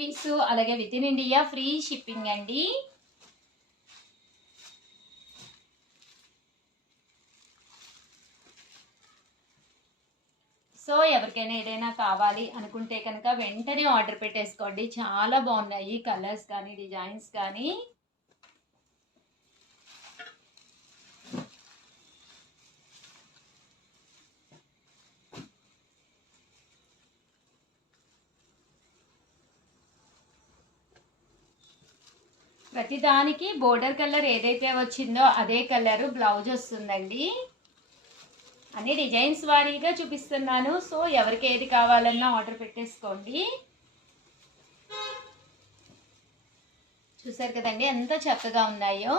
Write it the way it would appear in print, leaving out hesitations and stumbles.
Rupees. అలాగే with in India free shipping అండి. So ఎవరికైనా ఏదైనా కావాలి అనుకుంటే కనుక వెంటనే ఆర్డర్ పెట్టేసుకోండి. చాలా బాగున్నాయి కలర్స్ కానీ డిజైన్స్ కానీ. ప్రతిదానికి బోర్డర్ కలర్ ఏదైతే వచ్చిందో అదే కలర్ బ్లౌజ్ వస్తుందండి. అన్ని డిజైన్స్ వారీగా చూపిస్తున్నాను. సో ఎవరికి ఏది కావాలన్నా ఆర్డర్ పెట్టేసుకోండి. చూసారు కదండి ఎంత చక్కగా ఉన్నాయో.